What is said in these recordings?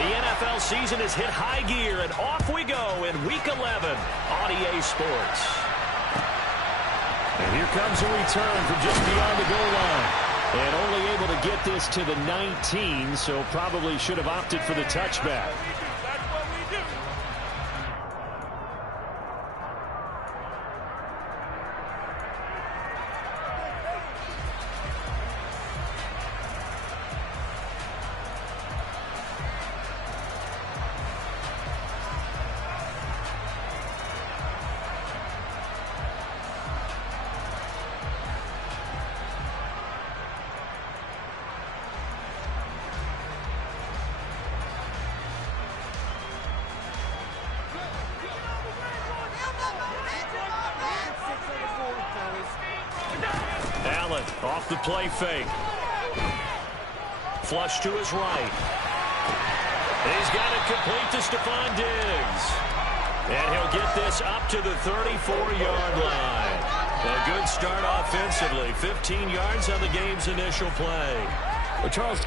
The NFL season has hit high gear, and off we go in Week 11 on EA Sports. And here comes a return from just beyond the goal line. And only able to get this to the 19, so probably should have opted for the touchback. Off the play fake. Flush to his right. He's got it complete to Stephon Diggs. And he'll get this up to the 34-yard line. A good start offensively. 15 yards on the game's initial play. Well, Charles...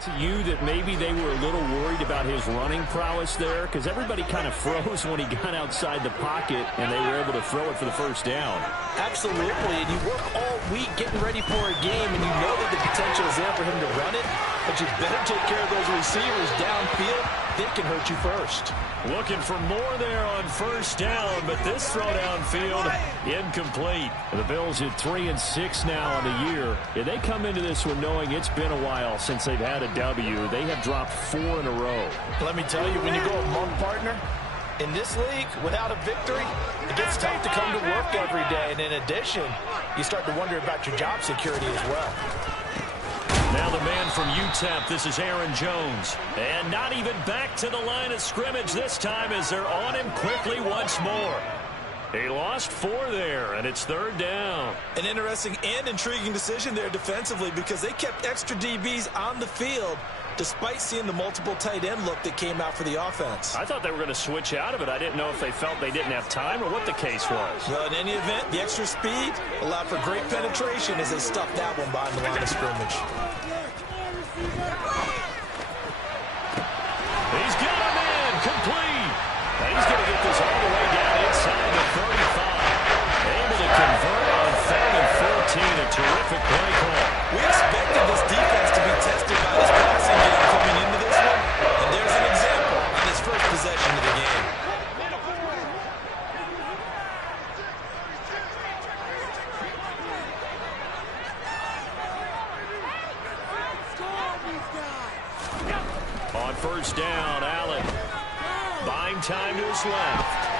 To you that maybe they were a little worried about his running prowess there, because everybody kind of froze when he got outside the pocket and they were able to throw it for the first down. Absolutely, and you work all week getting ready for a game, and you know that the potential is there for him to run it, but you better take care of those receivers downfield. They can hurt you first. Looking for more there on first down, but this throw downfield incomplete. The Bills at 3-6 now on the year. And they come into this one knowing it's been a while since they've had a W. They have dropped 4 in a row. Let me tell you, when you go among partner, in this league, without a victory, it gets tough to come to work every day. And in addition, you start to wonder about your job security as well. Now the man from UTEP, this is Aaron Jones. And not even back to the line of scrimmage this time as they're on him quickly once more. He lost 4 there, and it's third down. An interesting and intriguing decision there defensively because they kept extra DBs on the field despite seeing the multiple tight end look that came out for the offense. I thought they were going to switch out of it. I didn't know if they felt they didn't have time or what the case was. Well, in any event, the extra speed allowed for great penetration as they stuffed that one behind the line of scrimmage. He's got him in, complete. And he's going to get this all the way down inside the 35. Able to convert on 3rd and 14. A terrific play call. We expected this defense to be tested by this passing game coming into this one, and there's an example on his first possession of the game. On first down, Allen buying time to his left.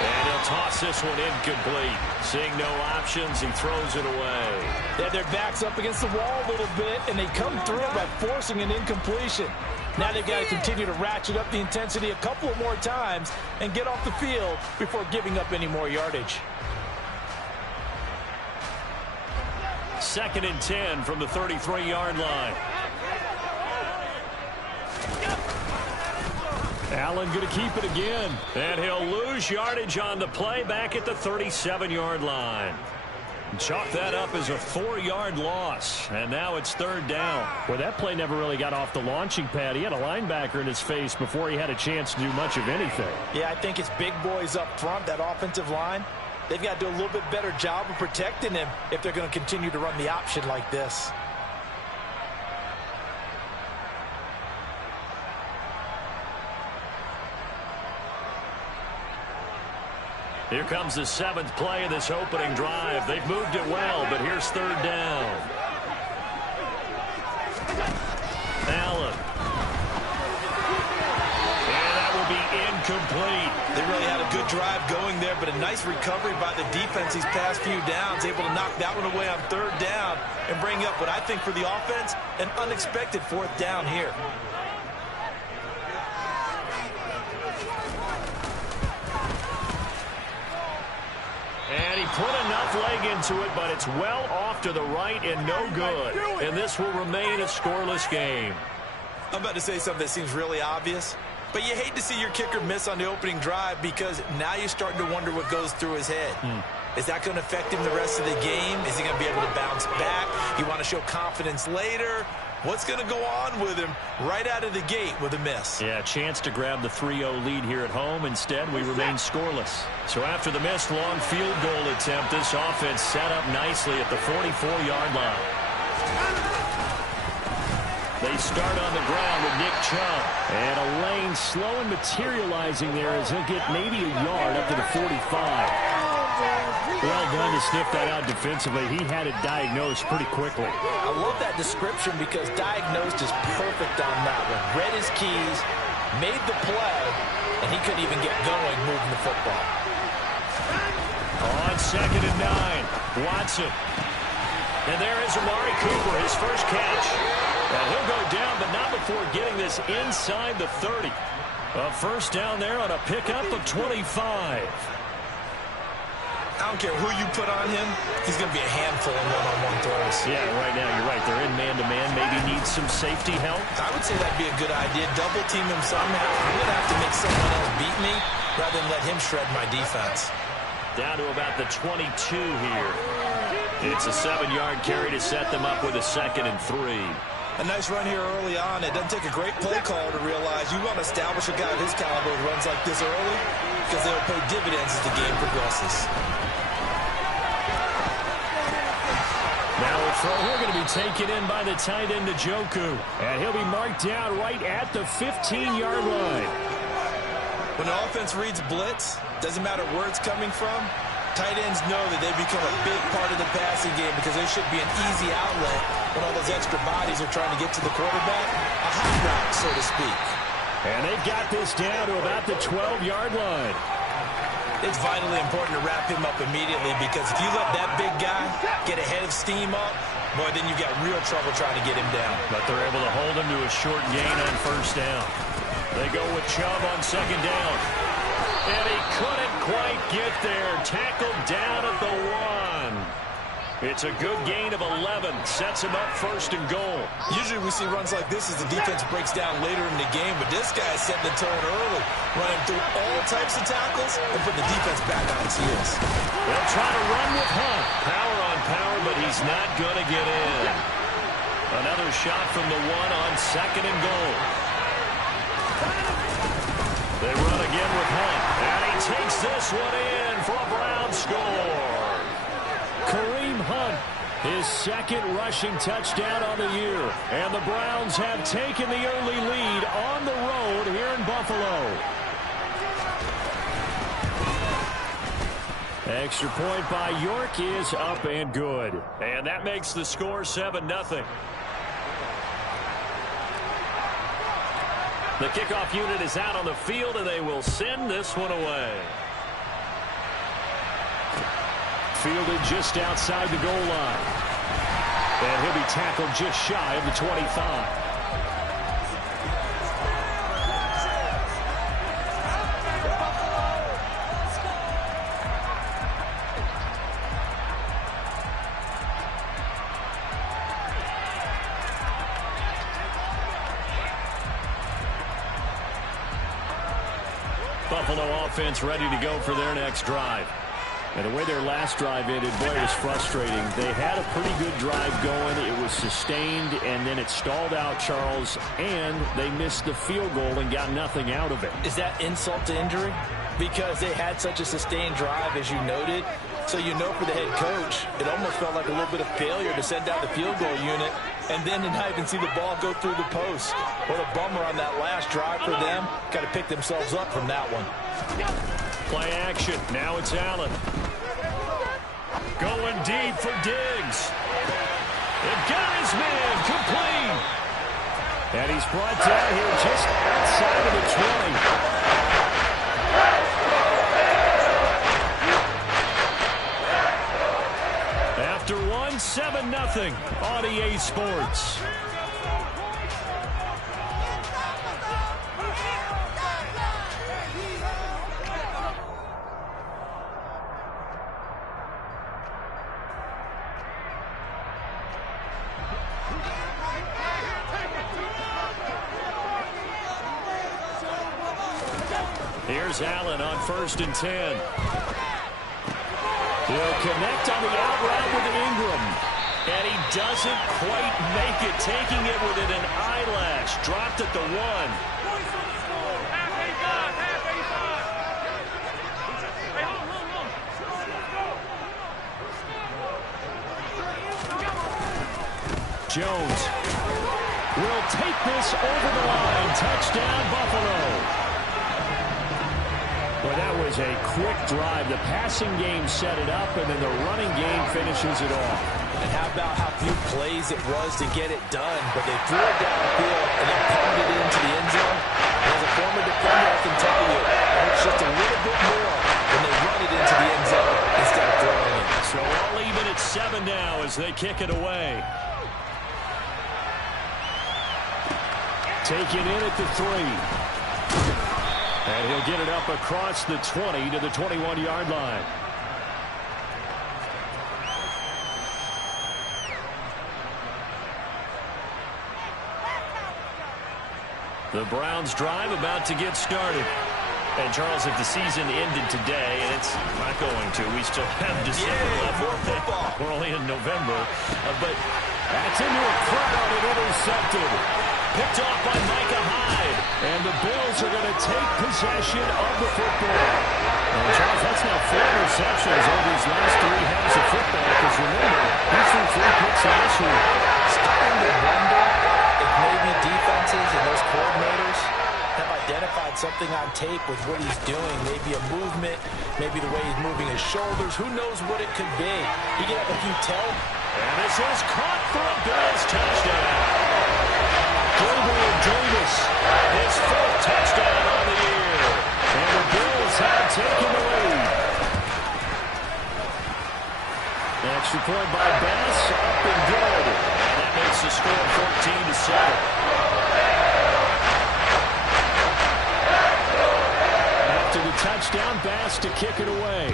And he'll toss this one incomplete. Seeing no options, he throws it away. They had their backs up against the wall a little bit, and they come through by forcing an incompletion. Now they've got to continue to ratchet up the intensity a couple of more times and get off the field before giving up any more yardage. 2nd and 10 from the 33-yard line. Allen going to keep it again. And he'll lose yardage on the play back at the 37-yard line. Chalk that up as a 4-yard loss. And now it's third down. Well, that play never really got off the launching pad. He had a linebacker in his face before he had a chance to do much of anything. Yeah, I think it's big boys up front, that offensive line. They've got to do a little bit better job of protecting him if they're going to continue to run the option like this. Here comes the 7th play of this opening drive. They've moved it well, but here's third down. Allen. And that will be incomplete. They really had a good drive going there, but a nice recovery by the defense these past few downs, able to knock that one away on third down and bring up what I think for the offense, an unexpected fourth down here. And he put enough leg into it, but it's well off to the right and no good. And this will remain a scoreless game. I'm about to say something that seems really obvious, but you hate to see your kicker miss on the opening drive because now you're starting to wonder what goes through his head. Is that going to affect him the rest of the game? Is he going to be able to bounce back? You want to show confidence later? What's going to go on with him right out of the gate with a miss? Yeah, chance to grab the 3-0 lead here at home. Instead, we remain scoreless. So after the missed long field goal attempt, this offense set up nicely at the 44-yard line. They start on the ground with Nick Chubb. And a lane slow and materializing there as he'll get maybe a yard up to the 45. Well done to sniff that out defensively. He had it diagnosed pretty quickly. I love that description because diagnosed is perfect on that one. Read his keys, made the play, and he couldn't even get going moving the football. On 2nd and 9, Watson. And there is Amari Cooper, his first catch. And he'll go down, but not before getting this inside the 30. A first down there on a pickup of 25. I don't care who you put on him, he's going to be a handful in one-on-one throws. Yeah, right now you're right. They're in man-to-man. Maybe needs some safety help. I would say that'd be a good idea. Double team him somehow. I'm going to have to make someone else beat me rather than let him shred my defense. Down to about the 22 here. It's a 7-yard carry to set them up with a 2nd and 3. A nice run here early on. It doesn't take a great play caller to realize you want to establish a guy of his caliber who runs like this early because they'll pay dividends as the game progresses. Now a throw here going to be taken in by the tight end Njoku. And he'll be marked down right at the 15-yard line. When the offense reads blitz, doesn't matter where it's coming from, tight ends know that they become a big part of the passing game because there should be an easy outlet when all those extra bodies are trying to get to the quarterback. A hot route, so to speak. And they've got this down to about the 12-yard line. It's vitally important to wrap him up immediately because if you let that big guy get a head of steam up, boy, then you've got real trouble trying to get him down. But they're able to hold him to a short gain on first down. They go with Chubb on 2nd down. And he couldn't quite get there. Tackled down at the 1. It's a good gain of 11. Sets him up 1st and goal. Usually we see runs like this as the defense breaks down later in the game, but this guy is setting the tone early, running through all types of tackles and putting the defense back on its heels. They'll try to run with Hunt. Power on power, but he's not going to get in. Another shot from the 1 on 2nd and goal. They run again with Hunt, and he takes this one in for a Brown score. Kareem Hunt, his 2nd rushing touchdown on the year. And the Browns have taken the early lead on the road here in Buffalo. Extra point by York is up and good. And that makes the score 7-0. The kickoff unit is out on the field, and they will send this one away. Fielded just outside the goal line. And he'll be tackled just shy of the 25. Buffalo offense ready to go for their next drive. And the way their last drive ended, boy, it was frustrating. They had a pretty good drive going. It was sustained, and then it stalled out, Charles, and they missed the field goal and got nothing out of it. Is that insult to injury? Because they had such a sustained drive, as you noted. So you know for the head coach, it almost felt like a little bit of failure to send out the field goal unit and then to not even see the ball go through the post. What a bummer on that last drive for them. Got to pick themselves up from that one. Play action. Now it's Allen. Going deep for Diggs. They've got his man complete. And he's brought down here just outside of the 20. 7-0 on EA Sports. Here's Allen on 1st and 10. He'll connect on the out route with Ingram. And he doesn't quite make it, taking it within an eyelash. Dropped at the 1. Jones will take this over the line. Touchdown, Buffalo. Well, that was a quick drive. The passing game set it up, and then the running game finishes it off. And how about how few plays it was to get it done, but they threw it downfield and then pounded it into the end zone. And as a former defender, I can tell you, it hurts just a little bit more when they run it into the end zone instead of throwing it. So all even at 7 now as they kick it away. Take it in at the 3. And he'll get it up across the 20 to the 21-yard line. The Browns drive about to get started. And, Charles, if the season ended today, and it's not going to, we still have December left. More football. We're only in November. But that's into a crowd and intercepted. Picked off by Micah Hyde. And the Bills are going to take possession of the football. And, Charles, that's now 4 interceptions over his last 3 halves of football. Because remember, he threw 3 picks last week. Starting to wonder if maybe defenses and those coordinators have identified something on tape with what he's doing. Maybe a movement, maybe the way he's moving his shoulders. Who knows what it could be? He could have a few tell. And this is caught for a Bills touchdown. Gabriel Davis, his 4th touchdown on the year. And the Bills have taken the lead. Extra point by Bass, up and good. And that makes the score 14-7. After the touchdown, Bass to kick it away.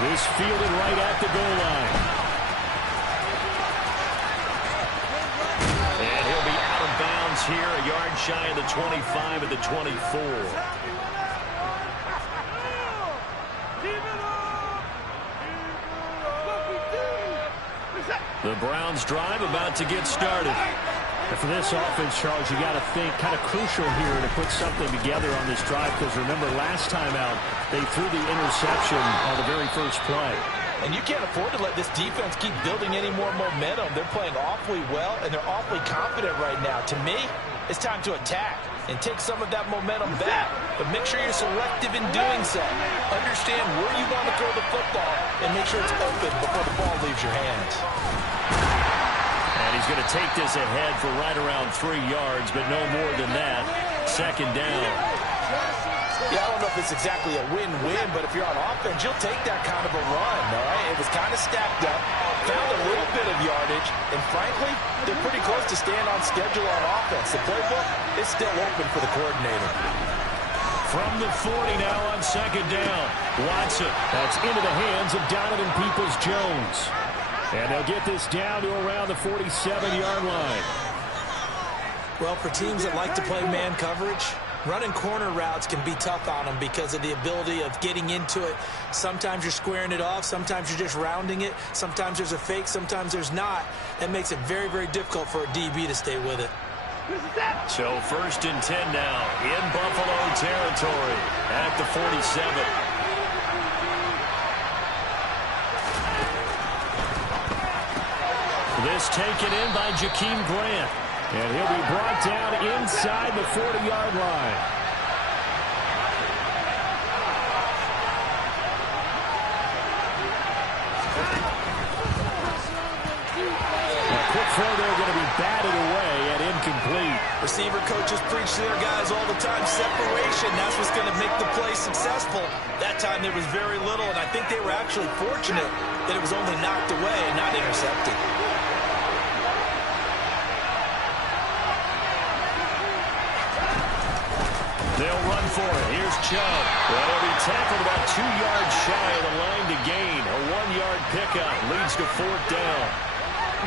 This fielded right at the goal line. And he'll be out of bounds here, a yard shy of the 25 at the 24. The Browns drive about to get started. And for this offense, Charles, you got to think kind of crucial here to put something together on this drive, because remember last time out they threw the interception on the very first play. And you can't afford to let this defense keep building any more momentum. They're playing awfully well, and they're awfully confident right now. To me, it's time to attack and take some of that momentum back. But make sure you're selective in doing so. Understand where you want to throw the football and make sure it's open before the ball leaves your hands. And he's going to take this ahead for right around 3 yards, but no more than that. 2nd down. Yeah, I don't know if it's exactly a win-win, but if you're on offense, you'll take that kind of a run, all right? It was kind of stacked up, found a little bit of yardage, and frankly, they're pretty close to staying on schedule on offense. The playbook is still open for the coordinator. From the 40 now on 2nd down. Watson, that's into the hands of Donovan Peoples-Jones. And they'll get this down to around the 47-yard line. Well, for teams that like to play man coverage, running corner routes can be tough on them because of the ability of getting into it. Sometimes you're squaring it off. Sometimes you're just rounding it. Sometimes there's a fake. Sometimes there's not. That makes it very, very difficult for a DB to stay with it. So 1st and 10 now in Buffalo territory at the 47. This taken in by Jakeem Grant. And he'll be brought down inside the 40-yard line. A quick throw there going to be batted away and incomplete. receiver coaches preach to their guys all the time. Separation, that's what's going to make the play successful. That time there was very little, and I think they were actually fortunate that it was only knocked away and not intercepted. They'll run for it. Here's Chubb. Well, he'll be tackled about 2 yards shy of the line to gain. A 1-yard pickup leads to 4th down.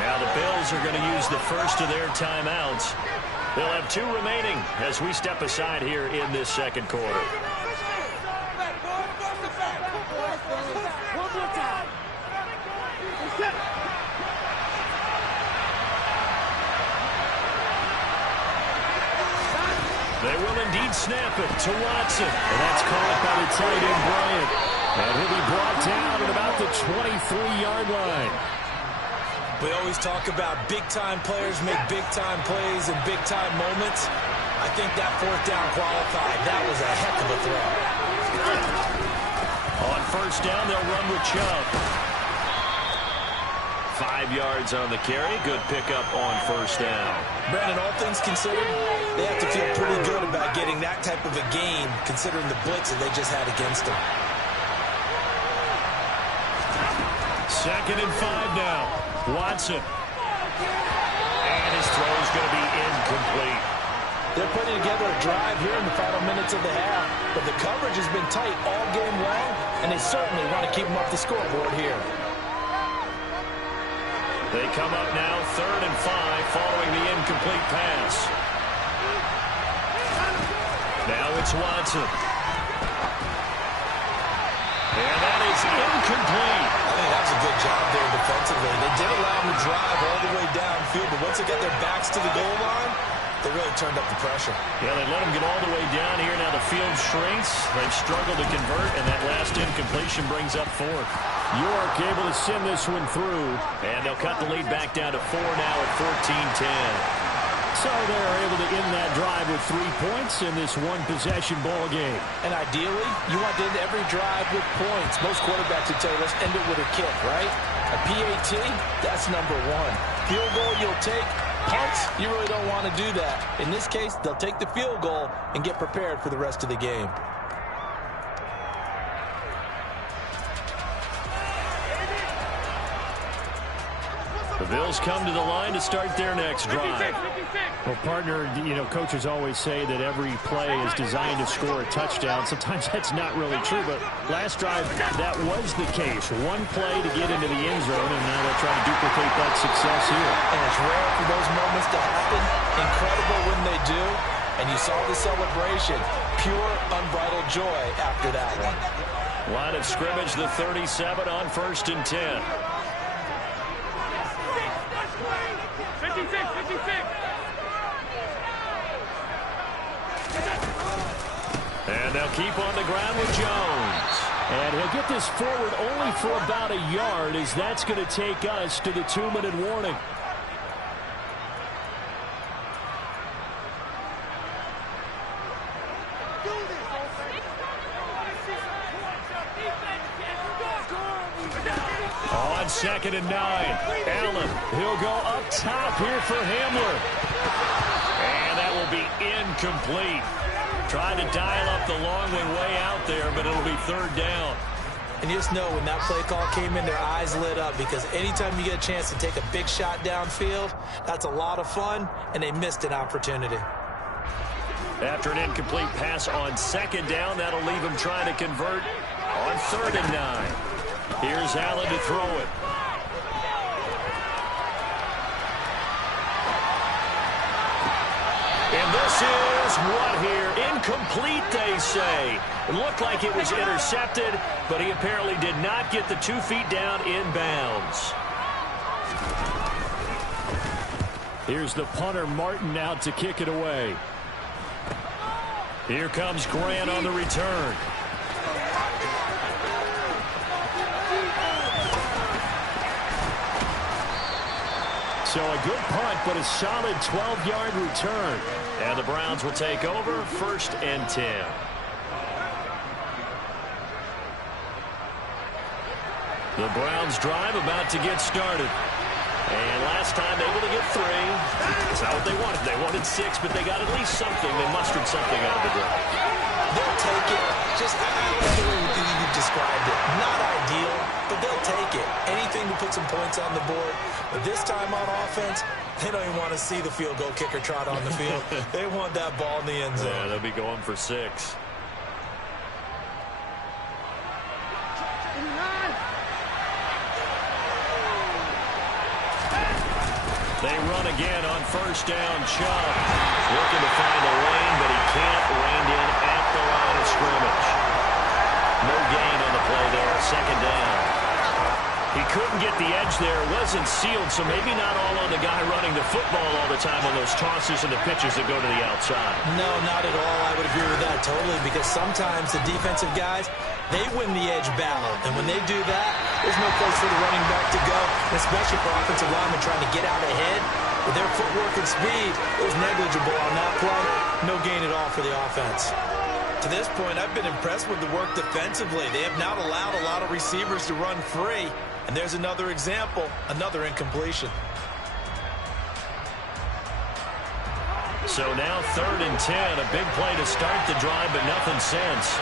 Now the Bills are going to use the first of their timeouts. They'll have 2 remaining as we step aside here in this second quarter. They will indeed snap it to Watson. And that's caught by the tight end, Bryant. And he'll be brought down at about the 23-yard line. We always talk about big-time players make big-time plays in big-time moments. I think that 4th down qualified. That was a heck of a throw. On 1st down, they'll run with Chubb. 5 yards on the carry. Good pickup on 1st down. Brandon, all things considered, they have to feel pretty good about getting that type of a game considering the blitz that they just had against them. 2nd and 5 now. Watson. And his throw is going to be incomplete. They're putting together a drive here in the final minutes of the half, but the coverage has been tight all game long, and they certainly want to keep them off the scoreboard here. They come up now 3rd and 5 following the incomplete pass. Now it's Watson. And that is incomplete. I think that was a good job there defensively. They did allow them to drive all the way downfield, but once they got their backs to the goal line, they really turned up the pressure. Yeah, they let them get all the way down here. Now the field shrinks. They've struggled to convert, and that last incompletion brings up 4th. York able to send this one through. And they'll cut the lead back down to 4 now at 14-10. So they're able to end that drive with 3 points in this one-possession ball game. And ideally, you want to end every drive with points. Most quarterbacks would tell you, let's end it with a kick, right? A PAT, that's number 1. Field goal you'll take. Punts, you really don't want to do that. In this case, they'll take the field goal and get prepared for the rest of the game. The Bills come to the line to start their next drive. Well, partner, you know, coaches always say that every play is designed to score a touchdown. Sometimes that's not really true, but last drive, that was the case. One play to get into the end zone, and now they'll try to duplicate that success here. And it's rare for those moments to happen. Incredible when they do. And you saw the celebration. Pure, unbridled joy after that one. Line of scrimmage, the 37 on 1st and 10. 56. And they'll keep on the ground with Jones. And he'll get this forward only for about a yard, as that's going to take us to the 2-minute warning. On 2nd and 9, Allen, he'll go up top here for Hamler. And that will be incomplete. Trying to dial up the long one way out there, but it'll be 3rd down. And you just know when that play call came in, their eyes lit up, because anytime you get a chance to take a big shot downfield, that's a lot of fun, and they missed an opportunity. After an incomplete pass on 2nd down, that'll leave him trying to convert on 3rd and 9. Here's Allen to throw it. And this is what here? Incomplete, they say. It looked like it was intercepted, but he apparently did not get the 2 feet down inbounds. Here's the punter, Martin, out to kick it away. Here comes Grant on the return. So a good punt, but a solid 12-yard return. And the Browns will take over 1st and 10. The Browns drive about to get started. And last time able to get 3. That's not what they wanted. They wanted 6, but they got at least something. They mustered something out of the drive. They'll take it. Just the way you described it. Not ideal, but they'll take it. Anything to put some points on the board. But this time on offense, they don't even want to see the field goal kicker trot on the field. They want that ball in the end zone. Yeah, they'll be going for 6. They run again on first down. Chubb looking to find a lane, but he can't. Reined in at the line of scrimmage. No gain on the play there. Second down. He couldn't get the edge there. It wasn't sealed, so maybe not all on the guy running the football all the time on those tosses and the pitches that go to the outside. No, not at all. I would agree with that totally, because sometimes the defensive guys, they win the edge battle. And when they do that, there's no place for the running back to go, especially for offensive linemen trying to get out ahead. With their footwork and speed, it was negligible on that play. No gain at all for the offense. To this point, I've been impressed with the work defensively. They have not allowed a lot of receivers to run free. And there's another example, another incompletion. So now 3rd and 10, a big play to start the drive, but nothing since.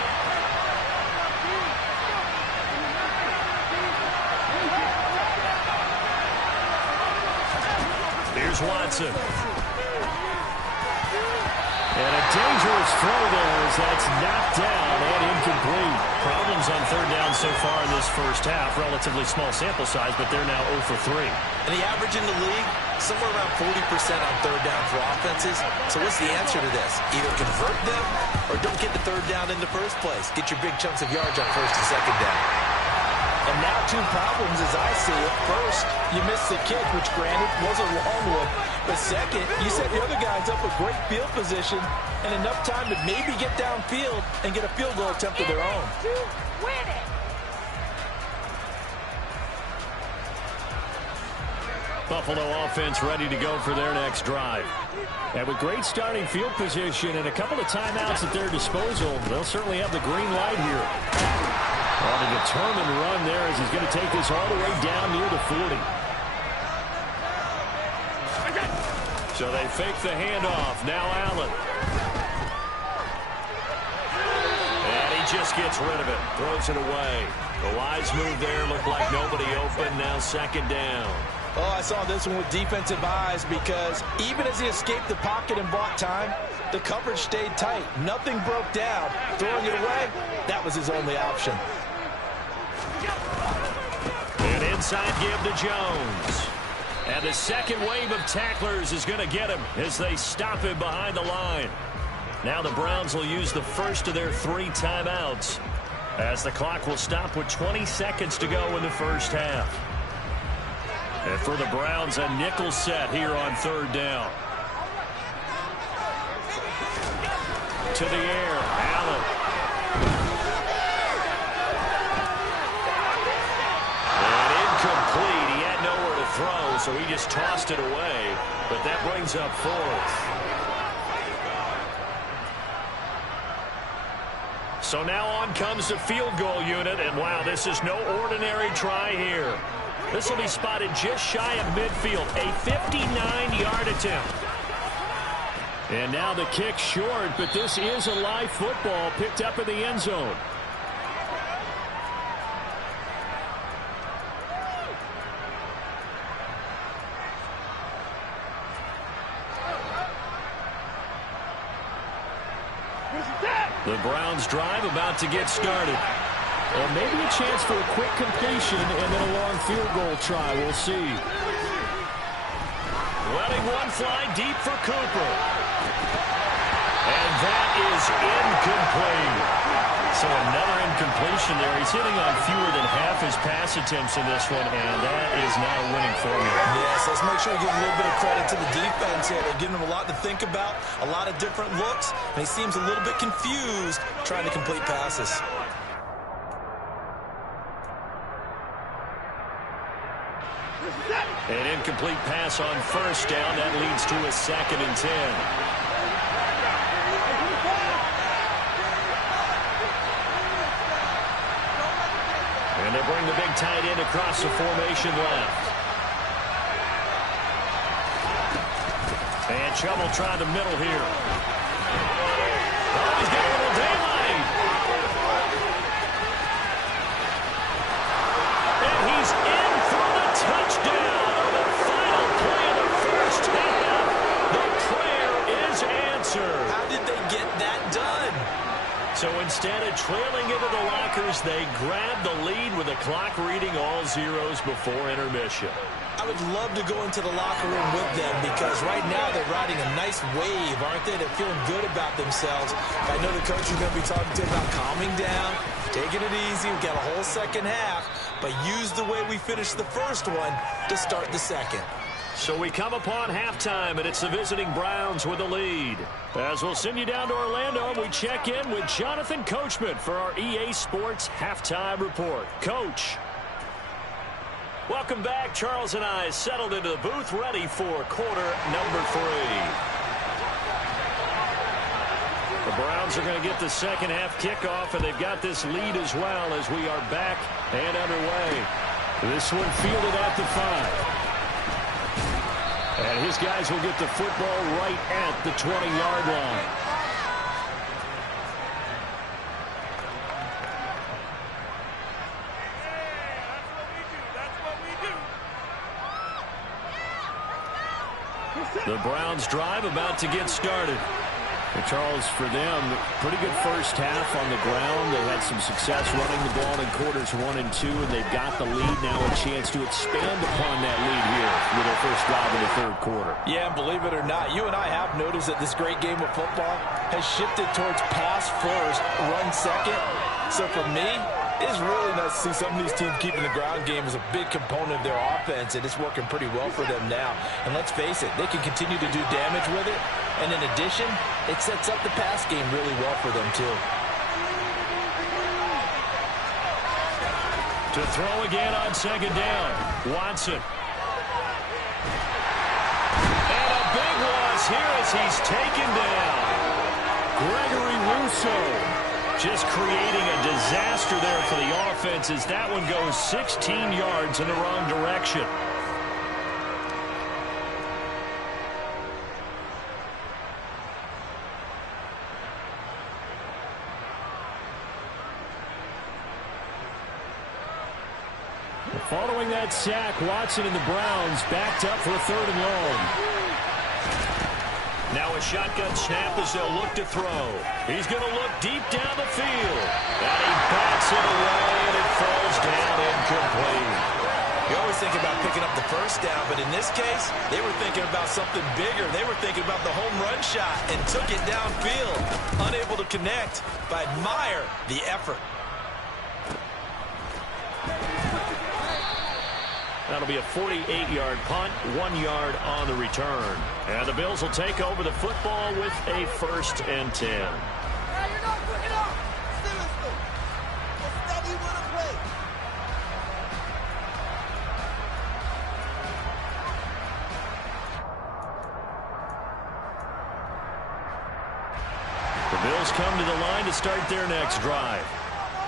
Here's Watson. And a dangerous throw there as that's knocked down and incomplete. Problems on 3rd down so far in this first half. Relatively small sample size, but they're now 0 for 3. And the average in the league, somewhere around 40% on 3rd down for offenses. So what's the answer to this? Either convert them or don't get the 3rd down in the first place. Get your big chunks of yards on 1st and 2nd down. And now 2 problems as I see it. First, you missed the kick, which granted was a long one. But second, you set the other guys up with great field position and enough time to maybe get downfield and get a field goal attempt of their own. Win it. Buffalo offense ready to go for their next drive. And with great starting field position and a couple of timeouts at their disposal, they'll certainly have the green light here. On a determined run there as he's going to take this all the way down near the 40. So they fake the handoff. Now Allen. And he just gets rid of it. Throws it away. A wise move there. Looked like nobody open. Now 2nd down. Oh, I saw this one with defensive eyes, because even as he escaped the pocket and bought time, the coverage stayed tight. Nothing broke down. Throwing it away, that was his only option. And inside give to Jones. And the second wave of tacklers is going to get him as they stop him behind the line. Now the Browns will use the first of their 3 timeouts as the clock will stop with 20 seconds to go in the first half. And for the Browns, a nickel set here on 3rd down. To the air, Allen. And incomplete. He had nowhere to throw, so he just tossed it away. But that brings up 4th. So now on comes the field goal unit, and wow, this is no ordinary try here. This will be spotted just shy of midfield, a 59-yard attempt. And now the kick short, but this is a live football picked up in the end zone. The Browns drive about to get started. Well, maybe a chance for a quick completion and then a long field goal try. We'll see. Letting one fly deep for Cooper. And that is incomplete. So another incompletion there. He's hitting on fewer than half his pass attempts in this one, and that is not a winning formula. Yes, let's make sure we give a little bit of credit to the defense here. They're giving him a lot to think about, a lot of different looks, and he seems a little bit confused trying to complete passes. An incomplete pass on 1st down. That leads to a 2nd and 10. And they bring the big tight end across the formation left. had trouble trying the middle here. Oh, he's got a little daylight. And he's in for the touchdown on the final play of the first half. The prayer is answered. How did they get that done? So instead of trailing into the lockers, they grabbed the lead with the clock reading all zeros before intermission. I would love to go into the locker room with them because right now they're riding a nice wave, aren't they? They're feeling good about themselves. I know the coach is going to be talking to them about calming down, taking it easy. We've got a whole second half, but use the way we finished the first one to start the second. So we come upon halftime, and it's the visiting Browns with the lead. As we'll send you down to Orlando, we check in with Jonathan Coachman for our EA Sports Halftime Report. Coach. Welcome back. Charles and I settled into the booth, ready for quarter number 3. The Browns are going to get the second half kickoff, and they've got this lead as well as we are back and underway. This one fielded at the 5. And his guys will get the football right at the 20-yard line. The Browns drive about to get started. And Charles, for them, pretty good first half on the ground. They had some success running the ball in quarters 1 and 2, and they've got the lead now, a chance to expand upon that lead here with their first drive in the third quarter. Yeah, and believe it or not, you and I have noticed that this great game of football has shifted towards pass first, run second. So for me, it's really nice to see some of these teams keeping the ground game as a big component of their offense, and it's working pretty well for them now. And let's face it, they can continue to do damage with it. And in addition, it sets up the pass game really well for them, too. To throw again on second down, Watson. And a big loss here as he's taken down. Gregory Rousseau just creating a disaster there for the offense as that one goes 16 yards in the wrong direction. Following that sack, Watson and the Browns backed up for a 3rd and long. Now a shotgun snap as they'll look to throw. He's going to look deep down the field. And he bats it away, and it falls down incomplete. You always think about picking up the first down, but in this case, they were thinking about something bigger. They were thinking about the home run shot and took it downfield. Unable to connect, but admire the effort. That'll be a 48-yard punt, 1 yard on the return. And the Bills will take over the football with a 1st and 10. The Bills come to the line to start their next drive.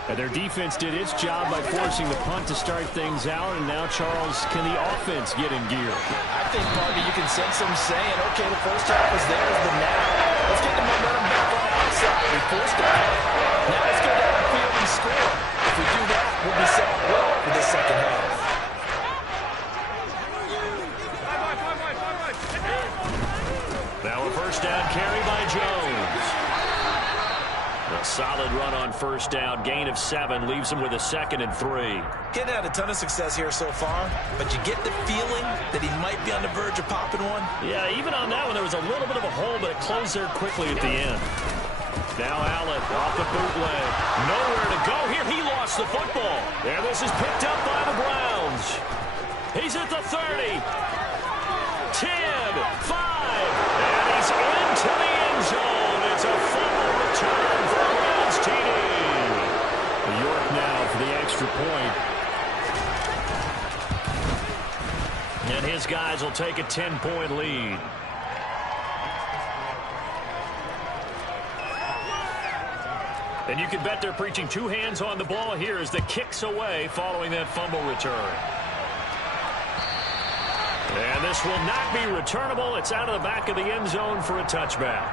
And their defense did its job by forcing the punt to start things out. And now, Charles, can the offense get in gear? I think, Party, you can sense them saying, okay, the first half was theirs, but now let's get the momentum back on our side. We forced the punt. Now let's go down the field and score. If we do that, we'll be set up well for the second half. Now a first down carry by Jones. A solid run on first down. Gain of 7 leaves him with a 2nd and 3. Getting had a ton of success here so far, but you get the feeling that he might be on the verge of popping one. Yeah, even on that one, there was a little bit of a hole, but it closed there quickly at the end. Now Allen off the bootleg. Nowhere to go here. He lost the football. And this is picked up by the Browns. He's at the 30. 10, 5, and he's into the end zone. It's a fumble return for the Browns TD. York now for the extra point. And his guys will take a 10-point lead. And you can bet they're preaching 2 hands on the ball here as the kick's away following that fumble return. And this will not be returnable. It's out of the back of the end zone for a touchback.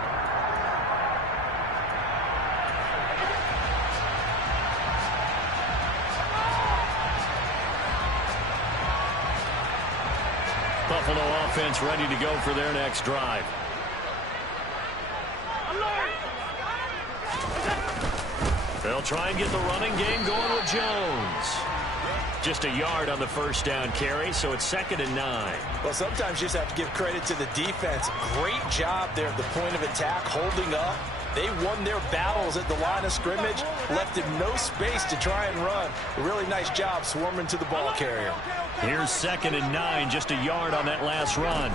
Buffalo offense ready to go for their next drive. They'll try and get the running game going with Jones. Just a yard on the first down carry, so it's 2nd and 9. Well, sometimes you just have to give credit to the defense. Great job there at the point of attack, holding up. They won their battles at the line of scrimmage, left him no space to try and run. A really nice job swarming to the ball carrier. Here's 2nd and 9, just a yard on that last run.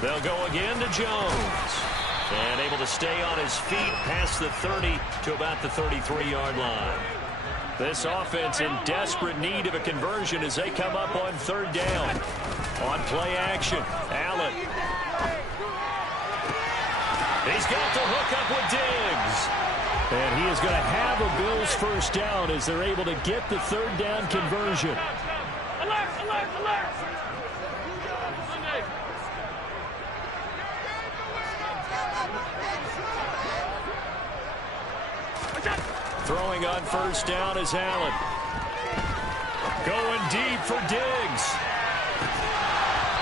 They'll go again to Jones. And able to stay on his feet past the 30 to about the 33-yard line. This offense in desperate need of a conversion as they come up on 3rd down. On play action, Allen. He's got the hook up with Diggs. And he is going to have a Bills first down as they're able to get the 3rd down conversion. Alert, alert, alert. Throwing on first down is Allen. Going deep for Diggs.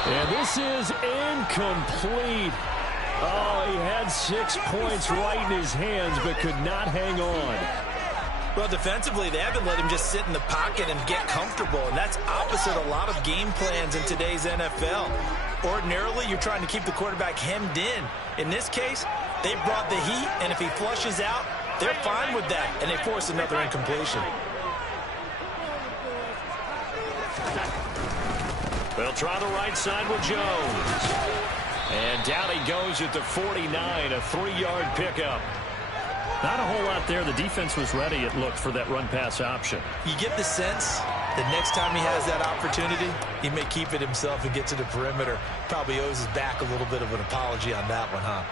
And this is incomplete. Oh, he had 6 points right in his hands but could not hang on. Well, defensively, they haven't let him just sit in the pocket and get comfortable, and that's opposite a lot of game plans in today's NFL. Ordinarily, you're trying to keep the quarterback hemmed in. In this case, they brought the heat, and if he flushes out, they're fine with that, and they force another incompletion. They'll try the right side with Jones. And down he goes at the 49, a 3-yard pickup. Not a whole lot there. The defense was ready, it looked, for that run-pass option. You get the sense that next time he has that opportunity, he may keep it himself and get to the perimeter. Probably owes his back a little bit of an apology on that one, huh?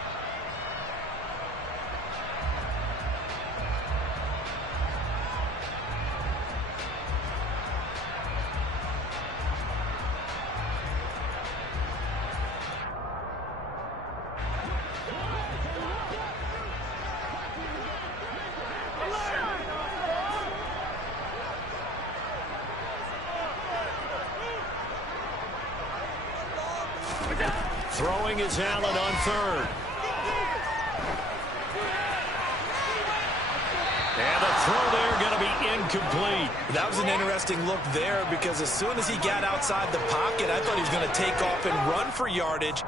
Throwing is Allen on 3rd. And the throw there going to be incomplete. That was an interesting look there because as soon as he got outside the pocket, I thought he was going to take off and run for yardage.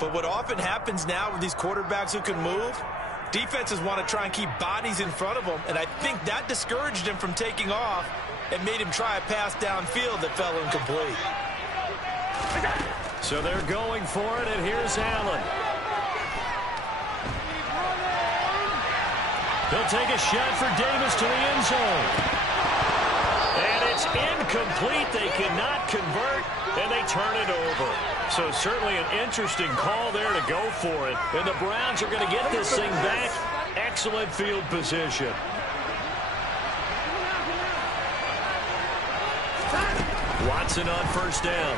But what often happens now with these quarterbacks who can move, defenses want to try and keep bodies in front of them. And I think that discouraged him from taking off and made him try a pass downfield that fell incomplete. So they're going for it, and here's Allen. He'll take a shot for Davis to the end zone. And it's incomplete. They cannot convert, and they turn it over. So certainly an interesting call there to go for it. And the Browns are going to get this thing back. Excellent field position. Watson on first down.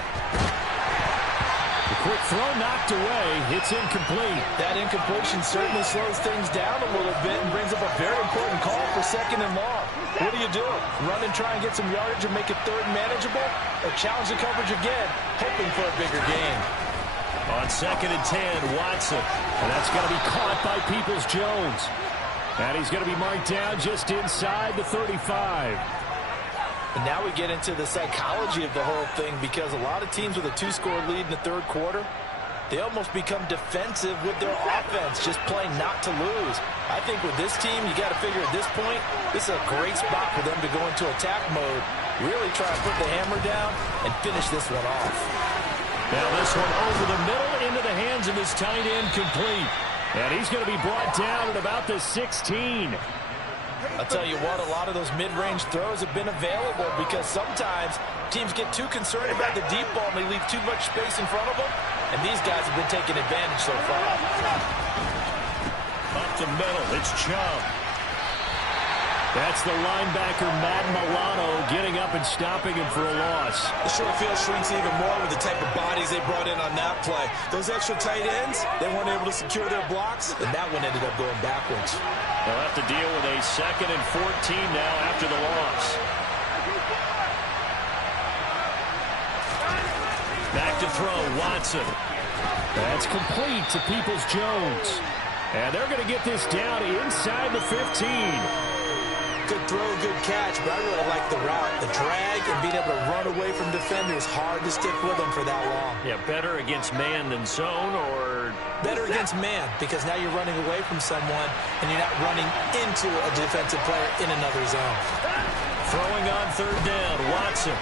Quick throw knocked away. It's incomplete. That incompletion certainly slows things down a little bit and brings up a very important call for 2nd and long. What do you do? Run and try and get some yardage and make it 3rd manageable? Or challenge the coverage again, hoping for a bigger gain? On 2nd and 10, Watson. And that's going to be caught by Peoples-Jones. And he's going to be marked down just inside the 35. And now we get into the psychology of the whole thing because a lot of teams with a 2-score lead in the 3rd quarter, they almost become defensive with their offense, just playing not to lose. I think with this team, you got to figure at this point, this is a great spot for them to go into attack mode, really try to put the hammer down and finish this one off. Now this one over the middle into the hands of his tight end, complete. And he's going to be brought down at about the 16. I'll tell you what, a lot of those mid-range throws have been available because sometimes teams get too concerned about the deep ball and they leave too much space in front of them, and these guys have been taking advantage so far. Up the middle, it's Chubb. That's the linebacker, Matt Milano, getting up and stopping him for a loss. The short field shrinks even more with the type of bodies they brought in on that play. Those extra tight ends, they weren't able to secure their blocks, and that one ended up going backwards. They'll have to deal with a 2nd and 14 now after the loss. Back to throw, Watson. That's complete to Peoples-Jones. And they're going to get this down inside the 15. Good throw, good catch, but I really like the route. The drag and being able to run away from defenders, hard to stick with them for that long. Yeah, better against man than zone, or? Better against man, because now you're running away from someone and you're not running into a defensive player in another zone. Throwing on 3rd down, Watson.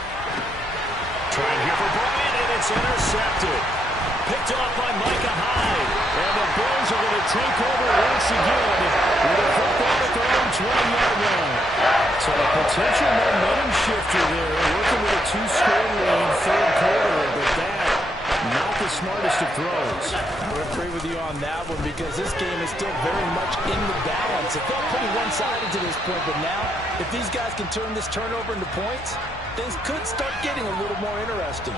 Trying here for Bryant, and it's intercepted. Picked off by Micah Hyde. And the Bills are going to take over once again with a football at their own 20-yard line. So a potential momentum shifter there, working with a 2-score lead, 3rd quarter, but that, not the smartest of throws. I would agree with you on that one because this game is still very much in the balance. It felt pretty one-sided to this point, but now, if these guys can turn this turnover into points, things could start getting a little more interesting.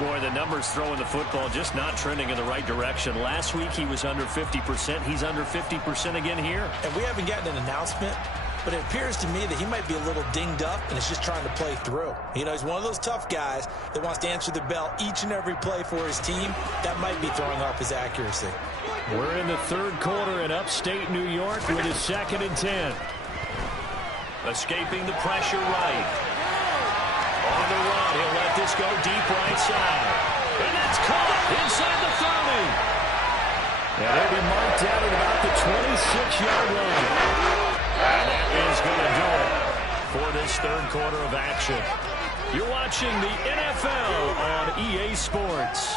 Boy, the numbers throwing the football just not trending in the right direction. Last week he was under 50%. He's under 50% again here. And we haven't gotten an announcement, but it appears to me that he might be a little dinged up and is just trying to play through. You know, he's one of those tough guys that wants to answer the bell each and every play for his team. That might be throwing off his accuracy. We're in the 3rd quarter in upstate New York with a 2nd and 10. Escaping the pressure right. On the run, he'll let this go deep right side. And that's caught inside the 30. And he'll be marked out at about the 26-yard line. And that is going to do it for this 3rd quarter of action. You're watching the NFL on EA Sports.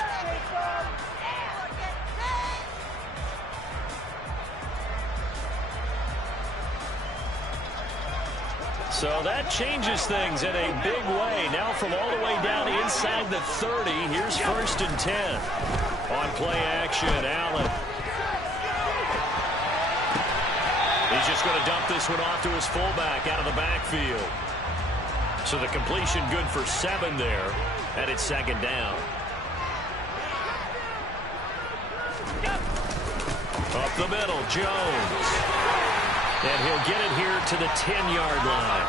So that changes things in a big way. Now from all the way down inside the 30, here's 1st and 10. On play action, Allen. He's just going to dump this one off to his fullback out of the backfield. So the completion good for 7 there, and it's 2nd down. Up the middle, Jones. And he'll get it here to the 10-yard line.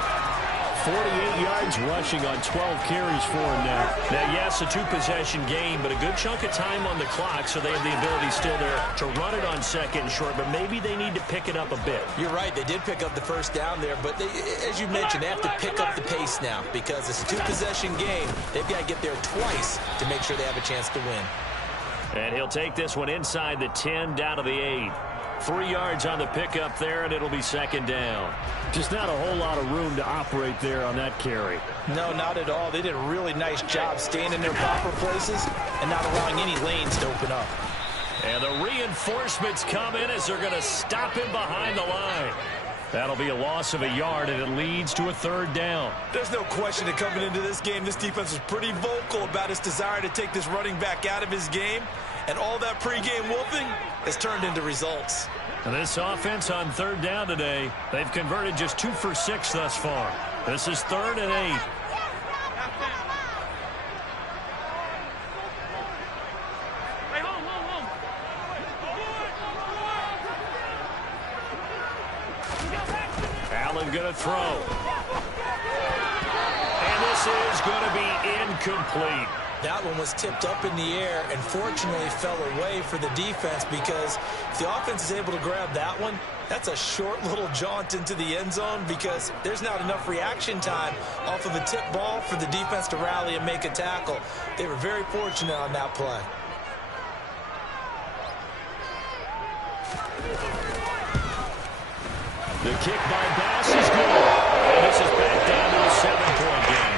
48 yards rushing on 12 carries for him now. Now, yes, a 2-possession game, but a good chunk of time on the clock, so they have the ability still there to run it on 2nd and short, but maybe they need to pick it up a bit. You're right. They did pick up the 1st down there, but as you mentioned, they have to pick up the pace now because it's a 2-possession game. They've got to get there twice to make sure they have a chance to win. And he'll take this one inside the 10 down to the 8. 3 yards on the pickup there, and it'll be 2nd down. Just not a whole lot of room to operate there on that carry. No, not at all. They did a really nice job staying in their proper places and not allowing any lanes to open up. And the reinforcements come in as they're going to stop him behind the line. That'll be a loss of a yard, and it leads to a 3rd down. There's no question that coming into this game, this defense was pretty vocal about its desire to take this running back out of his game. And all that pregame whooping has turned into results. And this offense on 3rd down today, they've converted just 2 for 6 thus far. This is 3rd and 8. Allen going to throw. And this is going to be incomplete. That one was tipped up in the air and fortunately fell away for the defense because if the offense is able to grab that one, that's a short little jaunt into the end zone because there's not enough reaction time off of a tip ball for the defense to rally and make a tackle. They were very fortunate on that play. The kick by Bass is good. And this is back down to a 7-point game.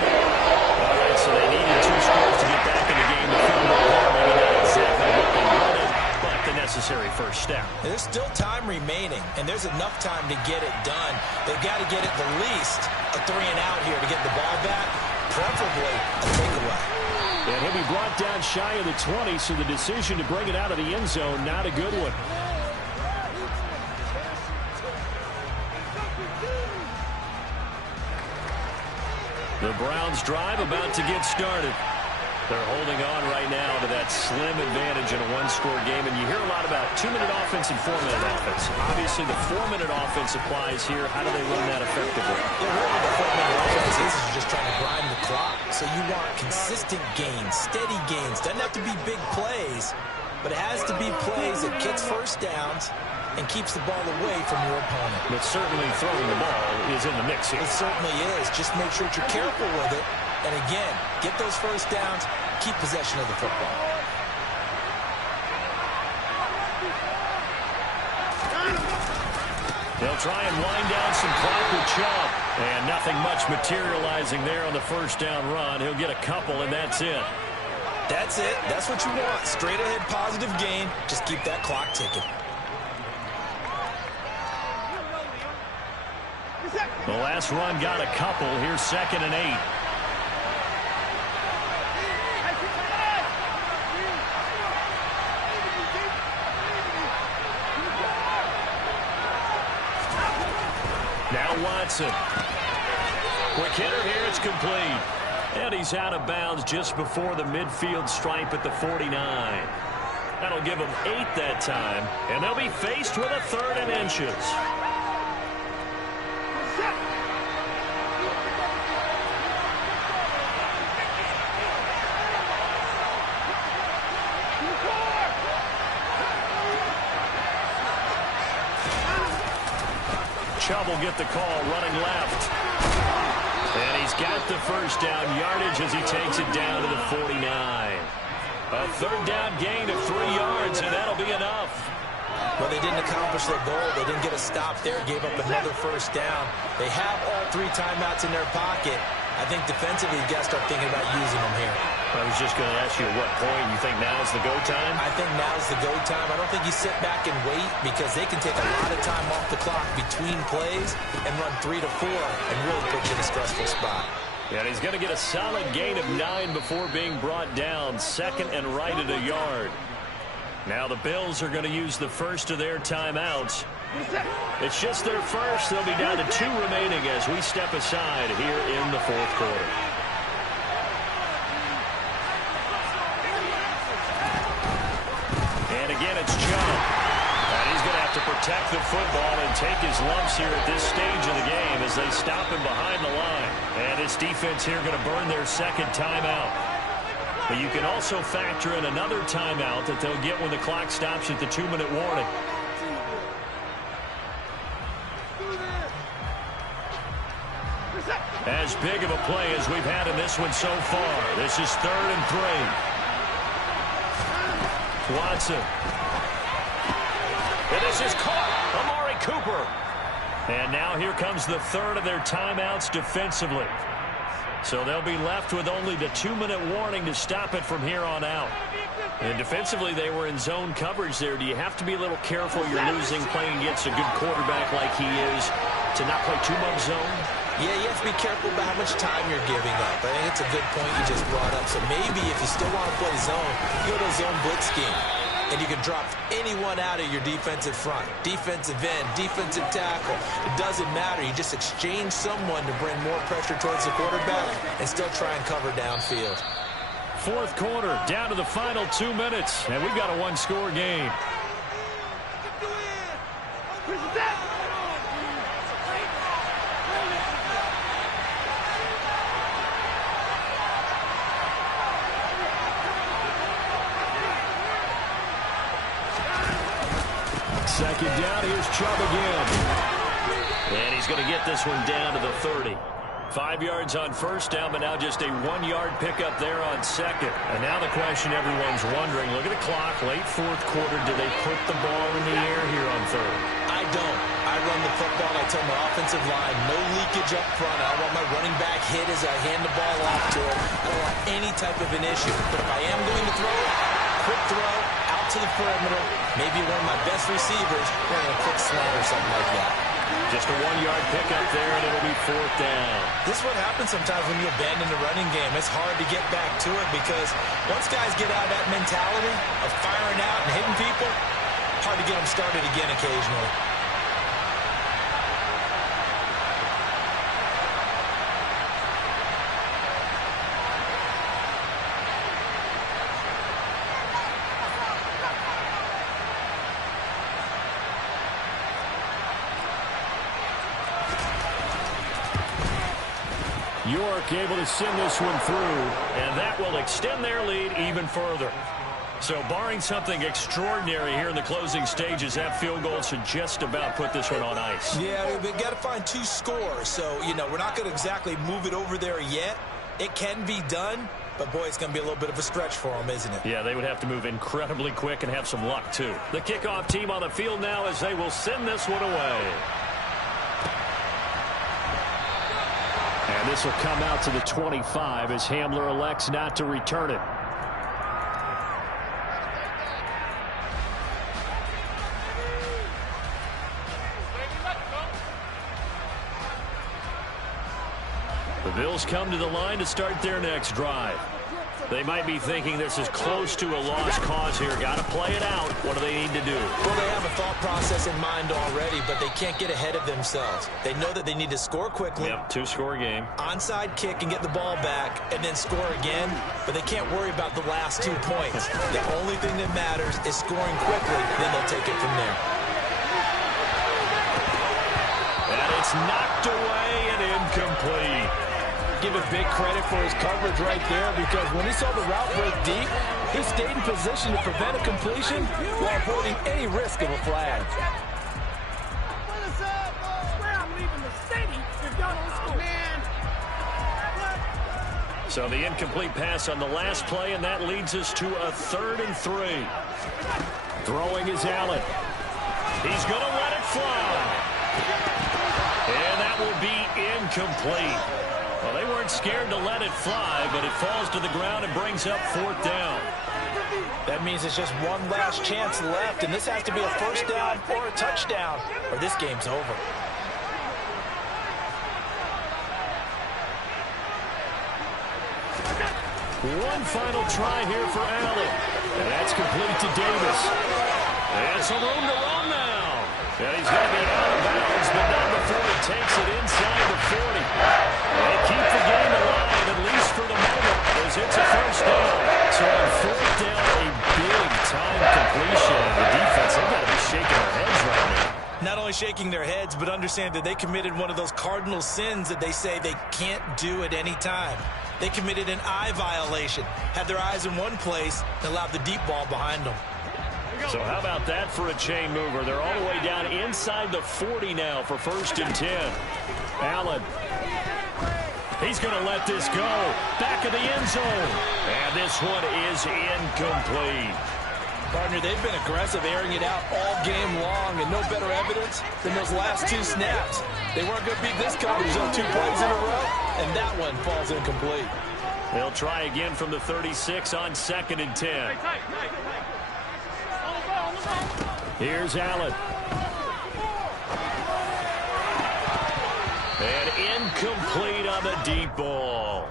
All right, so they needed 2 scores to get back in the game. The field goal there, maybe not exactly what they wanted, but the necessary first step. There's still time remaining, and there's enough time to get it done. They've got to get at the least a 3-and-out here to get the ball back, preferably a takeaway. And he'll be brought down shy of the 20, so the decision to bring it out of the end zone, not a good one. The Browns drive about to get started. They're holding on right now to that slim advantage in a one-score game. And you hear a lot about 2-minute offense and 4-minute offense. Obviously, the 4-minute offense applies here. How do they run that effectively? Yeah, really, the 4-minute offense is you're just trying to grind the clock. So you want consistent gains, steady gains. Doesn't have to be big plays, but it has to be plays that gets first downs and keeps the ball away from your opponent. But certainly throwing the ball is in the mix here. It certainly is. Just make sure that you're careful with it. And again, get those first downs, keep possession of the football. They'll try and wind down some clock with Chubb. And nothing much materializing there on the first down run. He'll get a couple, and that's it. That's it. That's what you want. Straight ahead positive gain. Just keep that clock ticking. The last run got a couple. Here's 2nd and 8. Now Watson. Quick hitter here. It's complete. And he's out of bounds just before the midfield stripe at the 49. That'll give them 8 that time. And they'll be faced with a 3rd and inches. Chubb will get the call running left. And he's got the first down yardage as he takes it down to the 49. A 3rd down gain of 3 yards, and that'll be enough. Well, they didn't accomplish their goal. They didn't get a stop there, gave up another first down. They have all 3 timeouts in their pocket. I think defensively, you got to start thinking about using them here. I was just going to ask you at what point you think now's the go time? I think now's the go time. I don't think you sit back and wait because they can take a lot of time off the clock between plays and run 3 to 4 and really put you in a stressful spot. And he's going to get a solid gain of 9 before being brought down. 2nd and right at a yard. Now the Bills are going to use the first of their timeouts. It's just their first. They'll be down to 2 remaining as we step aside here in the 4th quarter. And again, it's Chubb. And he's going to have to protect the football and take his lumps here at this stage of the game as they stop him behind the line. And this defense here going to burn their 2nd timeout. But you can also factor in another timeout that they'll get when the clock stops at the 2-minute warning. As big of a play as we've had in this one so far. This is 3rd and 3. Watson. And this is caught. Amari Cooper. And now here comes the 3rd of their timeouts defensively. So they'll be left with only the 2-minute warning to stop it from here on out. And defensively, they were in zone coverage there. Do you have to be a little careful? You're losing playing against a good quarterback like he is to not play too much zone? Yeah, you have to be careful about how much time you're giving up. I think it's a good point you just brought up. So maybe if you still want to play zone, you go to a zone blitz scheme. And you can drop anyone out of your defensive front. Defensive end, defensive tackle. It doesn't matter. You just exchange someone to bring more pressure towards the quarterback and still try and cover downfield. 4th quarter, down to the final 2 minutes. And we've got a 1-score game. Second down, here's Chubb again. And he's going to get this one down to the 30. 5 yards on first down, but now just a 1-yard pickup there on 2nd. And now the question everyone's wondering, look at the clock, late 4th quarter, do they put the ball in the air here on 3rd? I don't. I run the football. I tell my offensive line, no leakage up front. I want my running back hit as I hand the ball off to him. I don't want any type of an issue. But if I am going to throw, quick throw, out to the perimeter, maybe one of my best receivers, running a quick slant or something like that. Just a 1-yard pickup there, and it'll be 4th down. This is what happens sometimes when you abandon the running game. It's hard to get back to it because once guys get out of that mentality of firing out and hitting people, hard to get them started again occasionally. York able to send this one through. And that will extend their lead even further. So barring something extraordinary here in the closing stages, that field goal should just about put this one on ice. Yeah, we've got to find 2 scores. So, we're not going to exactly move it over there yet. It can be done, but, boy, it's going to be a little bit of a stretch for them, isn't it? Yeah, they would have to move incredibly quick and have some luck, too. The kickoff team on the field now as they will send this one away. And this will come out to the 25 as Hamler elects not to return it. The Bills come to the line to start their next drive. They might be thinking this is close to a lost cause here. Got to play it out. What do they need to do? Well, they have a thought process in mind already, but they can't get ahead of themselves. They know that they need to score quickly. Yep, 2-score game. Onside kick and get the ball back and then score again, but they can't worry about the last 2 points. The only thing that matters is scoring quickly, then they'll take it from there. And it's knocked away and incomplete. Give it big credit for his coverage right there, because when he saw the route break deep, he stayed in position to prevent a completion while avoiding any risk of a flag. So the incomplete pass on the last play, and that leads us to a 3rd and 3. Throwing is Allen. He's going to let it fly. And that will be incomplete. Well, they weren't scared to let it fly, but it falls to the ground and brings up 4th down. That means it's just one last chance left, and this has to be a 1st down or a touchdown, or this game's over. One final try here for Allen. And that's complete to Davis. And some room to run now. And he's going to be out of bounds, but not before he takes it inside the 40. They keep the game alive, at least for the moment, as it's a 1st down. So on 4th down, a big-time completion. And the defense, they've got to be shaking their heads right now. Not only shaking their heads, but understand that they committed one of those cardinal sins that they say they can't do at any time. They committed an eye violation, had their eyes in one place, and allowed the deep ball behind them. So how about that for a chain mover? They're all the way down inside the 40 now for 1st and 10. Allen. He's going to let this go. Back of the end zone. And this one is incomplete. Partner, they've been aggressive, airing it out all game long, and no better evidence than those last 2 snaps. They weren't going to beat this coverage on 2 plays in a row, and that one falls incomplete. They'll try again from the 36 on 2nd and 10. Here's Allen. And incomplete on the deep ball.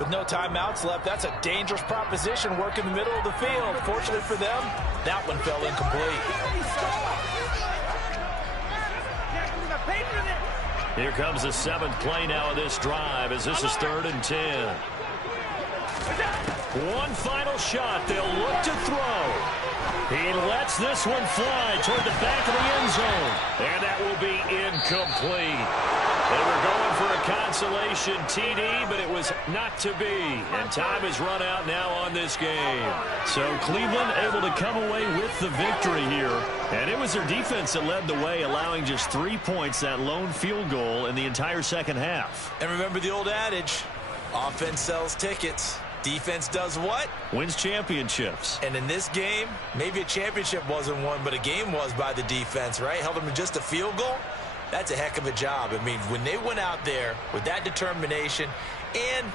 With no timeouts left, that's a dangerous proposition, work in the middle of the field. Fortunately for them, that one fell incomplete. Here comes the 7th play now of this drive, as this is 3rd and 10. One final shot. They'll look to throw. He lets this one fly toward the back of the end zone. And that will be incomplete. They were going for a consolation TD, but it was not to be. And time has run out now on this game. So Cleveland able to come away with the victory here. And it was their defense that led the way, allowing just 3 points, that lone field goal in the entire 2nd half. And remember the old adage, offense sells tickets. Defense does what? Wins championships. And in this game, maybe a championship wasn't won, but a game was by the defense, right? Held them to just a field goal. That's a heck of a job. I mean, when they went out there with that determination and